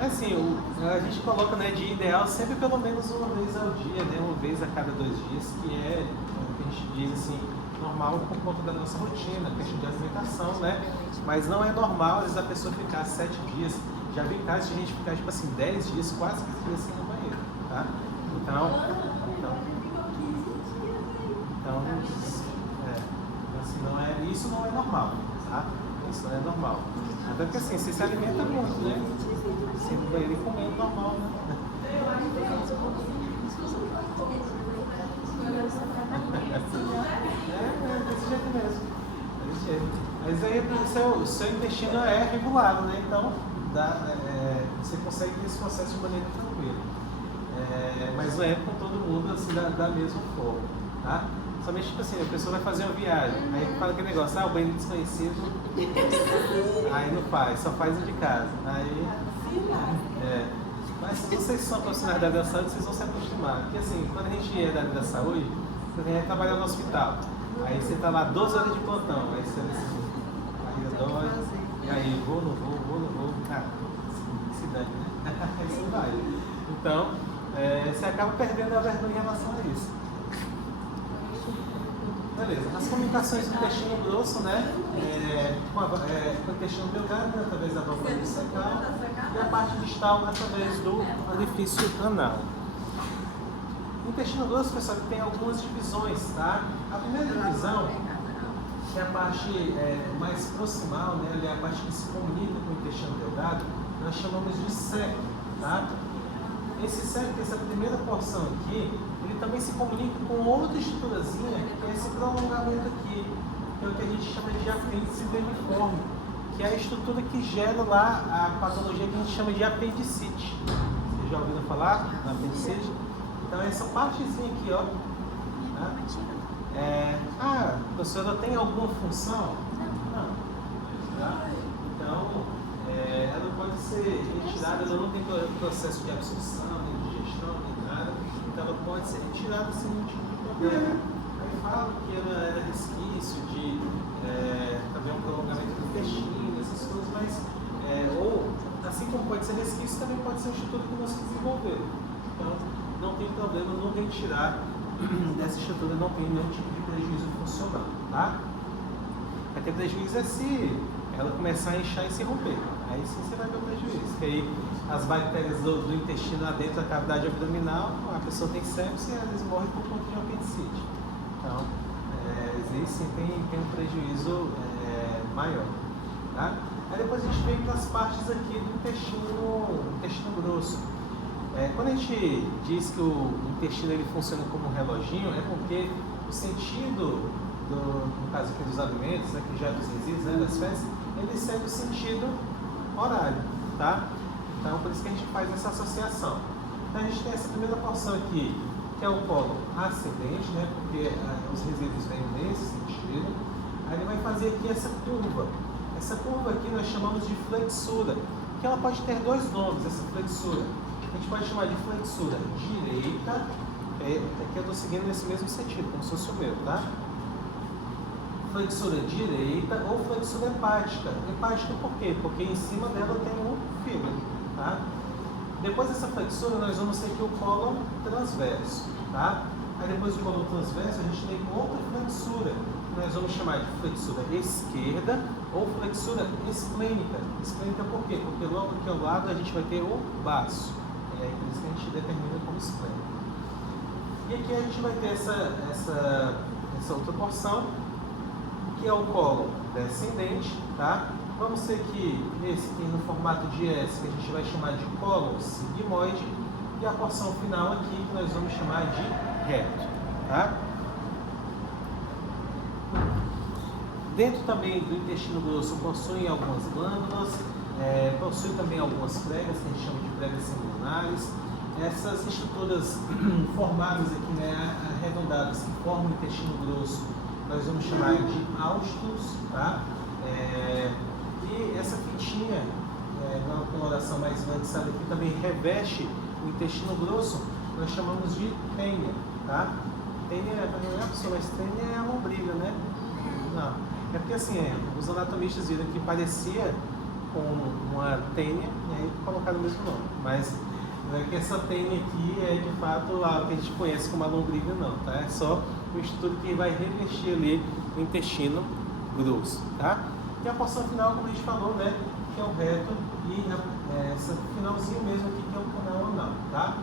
assim, a gente coloca, né, de ideal sempre pelo menos uma vez ao dia, né, uma vez a cada 2 dias, que é o que a gente diz assim, normal por conta da nossa rotina, questão de alimentação, né? Mas não é normal, às vezes, a pessoa ficar 7 dias. Já vi casos de gente ficar, tipo assim, 10 dias, quase 15 dias sem ir no banheiro, tá? Assim, isso não é normal, tá? Isso não é normal. Até porque assim, você se alimenta muito, né? Se no banheiro e comendo normal, né? Desse jeito mesmo. Desse jeito. Mas aí o seu intestino é regulado, né? Então você consegue ter esse processo de maneira tranquila. Mas não é com todo mundo assim da mesma forma, tá? Somente tipo assim, a pessoa vai fazer uma viagem, aí fala aquele negócio, o banheiro desconhecido, aí não faz, só faz o de casa. Aí, mas se vocês são profissionais da área da saúde, vocês vão se acostumar. Porque assim, quando a gente é da área da saúde, você vai trabalhar no hospital, aí você tá lá 12 horas de plantão, aí você assim, aí dói, e aí vou, não vou, se dane, né? Isso vai. Então, você acaba perdendo a vergonha em relação a isso. Beleza, as comunicações do intestino grosso, né, com o intestino delgado, né, através da válvula dissecal, e a parte distal através do orifício anal. O intestino grosso, pessoal, tem algumas divisões, tá? A primeira divisão que é a parte mais proximal, né? Ali é a parte que se comunica com o intestino delgado, nós chamamos de septo, tá? Esse septo, essa primeira porção aqui, ele também se comunica com outra estruturazinha, que é esse prolongamento aqui, que é o que a gente chama de apêndice vermiforme, que é a estrutura que gera lá a patologia que a gente chama de apendicite. Vocês já ouviram falar na apendicite? Então essa partezinha aqui, ó. Professora, tem alguma função? Não. Tá? Então, ela pode ser retirada, ela não tem processo de absorção, nem de digestão, nem nada. Então ela pode ser retirada sem nenhum tipo de problema. Aí fala que ela era resquício de também um prolongamento do intestino, essas coisas, mas ou assim como pode ser resquício, também pode ser um estrutura que não se desenvolveu. Então não tem problema não retirar dessa estrutura, não tem nenhum tipo de prejuízo funcional, tá? Vai ter prejuízo se ela começar a inchar e se romper. Aí sim você vai ter o prejuízo, que aí as bactérias do intestino lá dentro da cavidade abdominal, a pessoa tem sepsis e às vezes morre por conta de apendicite. Então, aí sim tem um prejuízo maior, tá? Aí depois a gente vem para as partes aqui do intestino grosso. Quando a gente diz que o intestino ele funciona como um reloginho, é porque o sentido, no caso aqui dos alimentos, né, que já dos resíduos, né, das fezes, ele segue o sentido horário, tá? Então, por isso que a gente faz essa associação. Então, a gente tem essa primeira porção aqui, que é o colo ascendente, né, porque os resíduos vêm nesse sentido. Aí ele vai fazer aqui essa curva. Essa curva aqui nós chamamos de flexura, que ela pode ter dois nomes, essa flexura. A gente pode chamar de flexura direita, aqui eu estou seguindo nesse mesmo sentido, como se fosse o meu, tá? Flexura direita ou flexura hepática. Hepática por quê? Porque em cima dela tem um fígado, tá? Depois dessa flexura nós vamos ter aqui o colo transverso, tá? Aí depois do colo transverso a gente tem outra flexura, que nós vamos chamar de flexura esquerda ou flexura esplênica. Esplênica por quê? Porque logo aqui ao lado a gente vai ter o baço. Por isso que a gente determina como esplênica. E aqui a gente vai ter essa outra porção, que é o colo descendente, tá? Vamos ter aqui esse aqui no formato de S, que a gente vai chamar de colo sigmoide, e a porção final aqui, que nós vamos chamar de reto, tá? Dentro também do intestino grosso possuem algumas glândulas, possui também algumas pregas, que a gente chama de pregas semilunares. Essas estruturas formadas aqui, né, arredondadas, que formam o intestino grosso, nós vamos chamar de haustos, tá? E essa fitinha, na coloração mais avançada aqui, também reveste o intestino grosso, nós chamamos de tênia, tá? Tênia, não é a pessoa, mas tênia é a lombriga, né? Não, é porque assim, os anatomistas viram que parecia com uma tênia, e aí colocaram o mesmo nome, mas não é que essa tênia aqui é de fato a que a gente conhece como a lombriga, não, tá? É só o estudo que vai revestir ali o intestino grosso, tá? E a porção final, como a gente falou, né, que é o reto, e esse finalzinho mesmo aqui que é o canal anal, tá?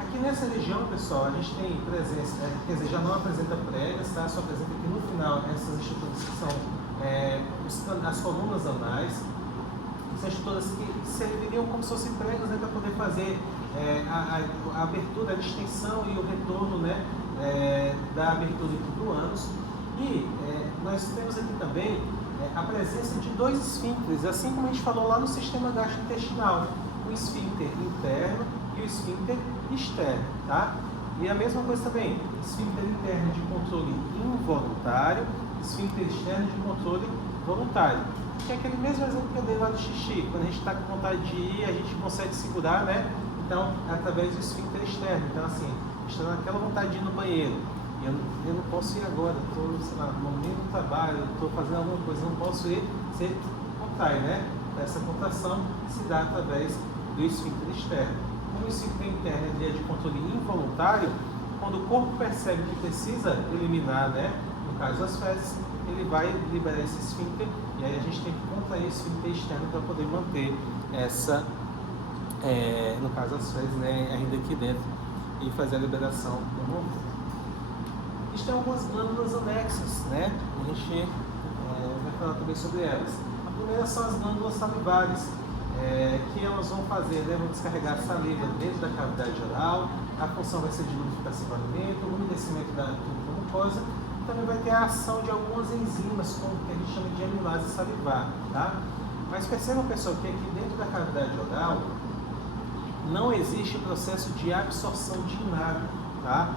Aqui nessa região, pessoal, a gente tem presença, quer dizer, já não apresenta pregas, tá? Só apresenta aqui no final essas estruturas que são as colunas anais. São estruturas que serviriam como se fossem pregas, né, para poder fazer a abertura, a distensão e o retorno, né, da abertura aqui do ânus. E nós temos aqui também a presença de dois esfíncteres, assim como a gente falou lá no sistema gastrointestinal, o esfíncter interno e o esfíncter externo, tá? E a mesma coisa também, esfíncter interno de controle involuntário, esfíncter externo de controle voluntário. Que é aquele mesmo exemplo que eu dei lá do xixi, quando a gente está com vontade de ir, a gente consegue segurar, né? Então, através do esfíncter externo. Então, assim, estou naquela vontade de ir no banheiro, e eu não posso ir agora, estou, sei lá, no meio do trabalho, estou fazendo alguma coisa, não posso ir, você contrai, né? Essa contração se dá através do esfíncter externo. Como o esfíncter interno é de controle involuntário, quando o corpo percebe que precisa eliminar, né, no caso as fezes, ele vai liberar esse esfíncter, e aí a gente tem que contrair esse esfíncter externo para poder manter essa, no caso as fezes, né, ainda aqui dentro, e fazer a liberação do movimento. Existem algumas glândulas anexas, né? A gente vai falar também sobre elas. A primeira são as glândulas salivares, que elas vão fazer, né? Vão descarregar saliva dentro da cavidade oral. A função vai ser de lubrificação do alimento, umedecimento da mucosa. Também vai ter a ação de algumas enzimas, como que a gente chama de amilase salivar, tá? Mas percebam, pessoal, que aqui dentro da cavidade oral não existe processo de absorção de nada, tá?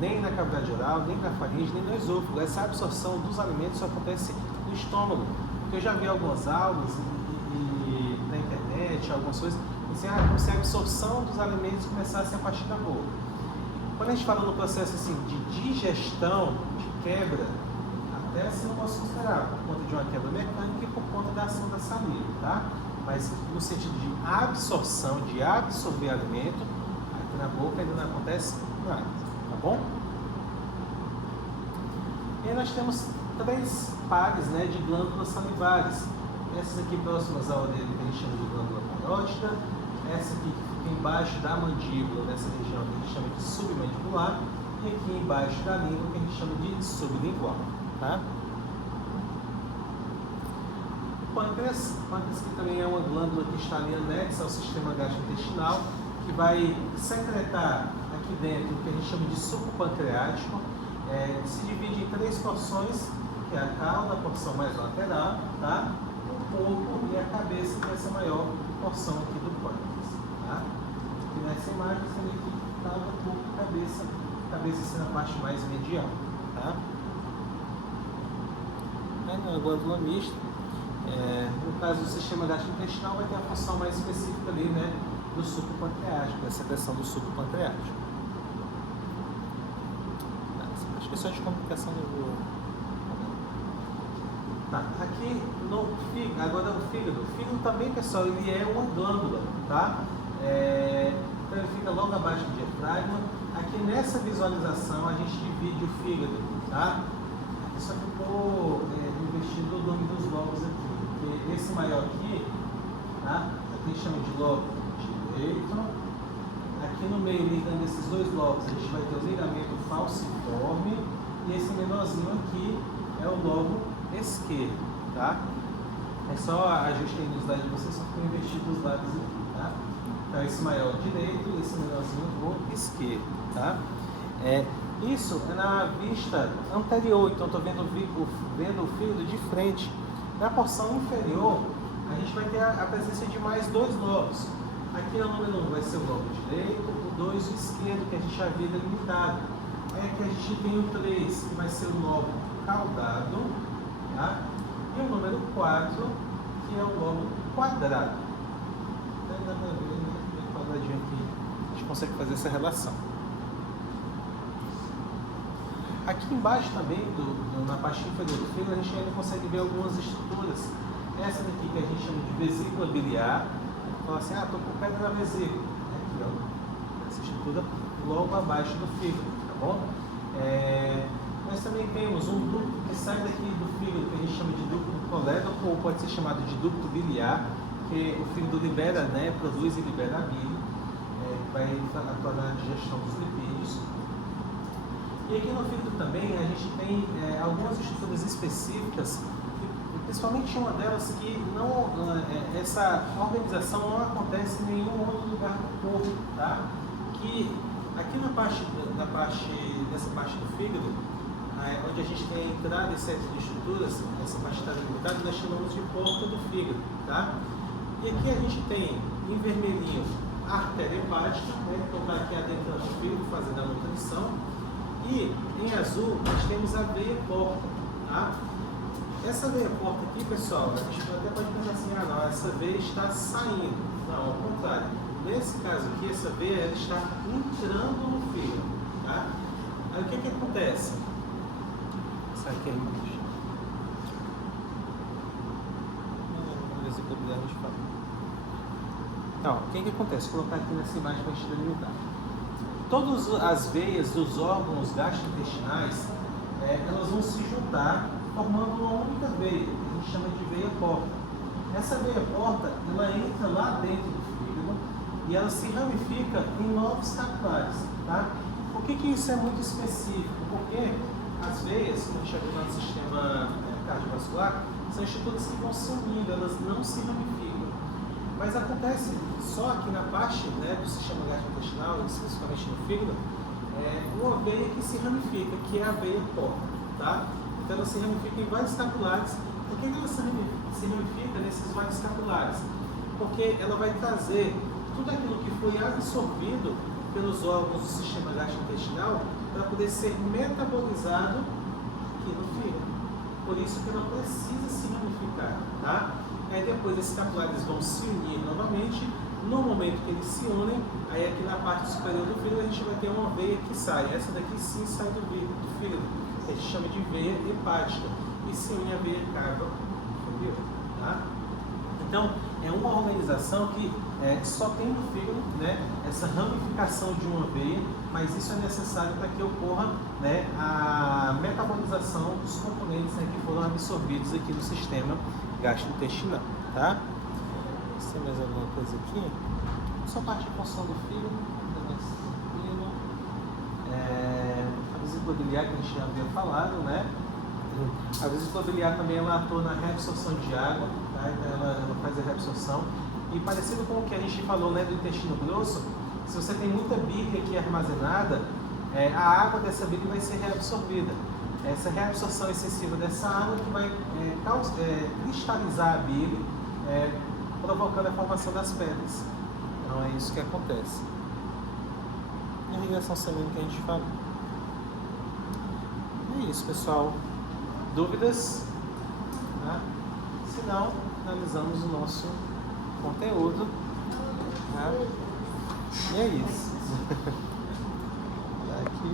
Nem na cavidade oral, nem na faringe, nem no esôfago. Essa absorção dos alimentos só acontece no estômago. Porque eu já vi algumas aulas e na internet, algumas coisas, assim, como se a absorção dos alimentos começasse a partir da boca. Quando a gente fala no processo assim, de digestão, de quebra, até assim eu posso considerar por conta de uma quebra mecânica e por conta da ação da saliva, tá? Mas no sentido de absorção, de absorver alimento, aqui na boca ainda não acontece nada, tá bom? E aí nós temos 3 pares, né, de glândulas salivares. Essas aqui próximas à orelha que a gente chama de glândula parótida, essa aqui que fica embaixo da mandíbula, nessa região que a gente chama de submandibular, e aqui embaixo da língua que a gente chama de sublingual, tá? O pâncreas que também é uma glândula que está ali anexa ao sistema gastrointestinal, que vai secretar aqui dentro o que a gente chama de suco pancreático, se divide em 3 porções, que é a cauda, a porção mais lateral, tá? O corpo e a cabeça, que é essa maior porção aqui do pâncreas, tá? E nessa imagem você vê aqui cauda, corpo e cabeça sendo a parte mais medial, tá? Aí na glândula mista, no caso do sistema gastrointestinal, vai ter a função mais específica ali, né, do suco pancreático, da secreção do suco pancreático. Acho que é só de complicação do voo. Tá, aqui no fígado, agora o fígado. O fígado também, pessoal, ele é uma glândula, tá? Então ele fica logo abaixo do diafragma. Aqui nessa visualização a gente divide o fígado, tá? Só ficou investido o nome dos lobos aqui. Porque esse maior aqui, tá? Aqui chama de lobo direito. Aqui no meio, ligando esses 2 lobos, a gente vai ter o ligamento falciforme. E esse menorzinho aqui é o lobo esquerdo, tá? É só ajustei nos lados de vocês, só ficou investido os lados aqui, tá? Então esse maior direito e esse menorzinho o esquerdo, tá? Isso é na vista anterior, então estou vendo o fígado de frente. Na porção inferior, a gente vai ter a presença de mais 2 lobos. Aqui no número 1 vai ser o lobo direito, o 2 o esquerdo, que a gente já havia delimitado. Aí aqui a gente tem o 3, que vai ser o lobo caudado, tá? E o número 4, que é o lobo quadrado. Então dá para ver, né? Bem quadradinho aqui, a gente consegue fazer essa relação. Aqui embaixo também, na parte inferior do fígado, a gente ainda consegue ver algumas estruturas. Essa daqui que a gente chama de vesícula biliar. Fala assim, estou com pedra na vesícula. Aqui, ó, essa estrutura logo abaixo do fígado, tá bom? Nós também temos um ducto que sai daqui do fígado, que a gente chama de ducto colédoco, ou pode ser chamado de ducto biliar, que o fígado libera, né, produz e libera a bile, que vai atuar na digestão dos lipídios. E aqui no fígado também a gente tem algumas estruturas específicas, principalmente uma delas que não, essa organização não acontece em nenhum outro lugar do corpo, tá? Que aqui nessa parte do fígado, onde a gente tem a entrada e saída de estruturas, essa parte está delimitada, nós chamamos de porta do fígado, tá? E aqui a gente tem em vermelhinho a artéria hepática, né, que está aqui adentrando o fígado, fazendo a nutrição. E em azul nós temos a veia porta, tá? Essa veia porta aqui, pessoal, a gente até pode pensar assim, não, essa veia está saindo. Não, ao contrário. Nesse caso aqui, essa veia ela está entrando no fígado, tá? Aí o que acontece? Sai aqui embaixo. Então, o que acontece? Vou colocar aqui nessa imagem para a gente delimitar. Todas as veias dos órgãos gastrointestinais, elas vão se juntar formando uma única veia, que a gente chama de veia porta. Essa veia porta, ela entra lá dentro do fígado e ela se ramifica em novos capilares, tá? Por que isso é muito específico? Porque as veias, quando chega no nosso sistema cardiovascular, são estruturas que vão se unindo, elas não se ramificam. Mas acontece só que na parte, né, do sistema gastrointestinal, especificamente no fígado, uma veia que se ramifica, que é a veia porta, tá? Então ela se ramifica em vários capilares. Por que ela se ramifica nesses vários capilares? Porque ela vai trazer tudo aquilo que foi absorvido pelos órgãos do sistema gastrointestinal para poder ser metabolizado aqui no fígado. Por isso que ela precisa se ramificar, tá? Aí depois esses capilares vão se unir novamente. No momento que eles se unem, aí aqui na parte superior do fígado a gente vai ter uma veia que sai. Essa daqui sim sai do fígado. A gente chama de veia hepática. E se une a veia cava, entendeu? Tá? Então, é uma organização que só tem no fígado, né, essa ramificação de uma veia, mas isso é necessário para que ocorra, né, a metabolização dos componentes, né, que foram absorvidos aqui no sistema gastrointestinal, tá? Tem mais alguma coisa aqui? Só parte de função do fígado, a vesícula biliar que a gente já havia falado, né? A vesícula biliar também ela atua na reabsorção de água, tá? Então ela faz a reabsorção. E parecido com o que a gente falou, né, do intestino grosso, se você tem muita bile aqui armazenada, a água dessa bile vai ser reabsorvida. Essa reabsorção excessiva dessa água que vai cristalizar a bile, provocando a formação das pedras. Então é isso que acontece. E a irrigação sanguínea que a gente falou. É isso, pessoal. Dúvidas? Tá? Se não, finalizamos o nosso conteúdo. Tá? E é isso. Aqui.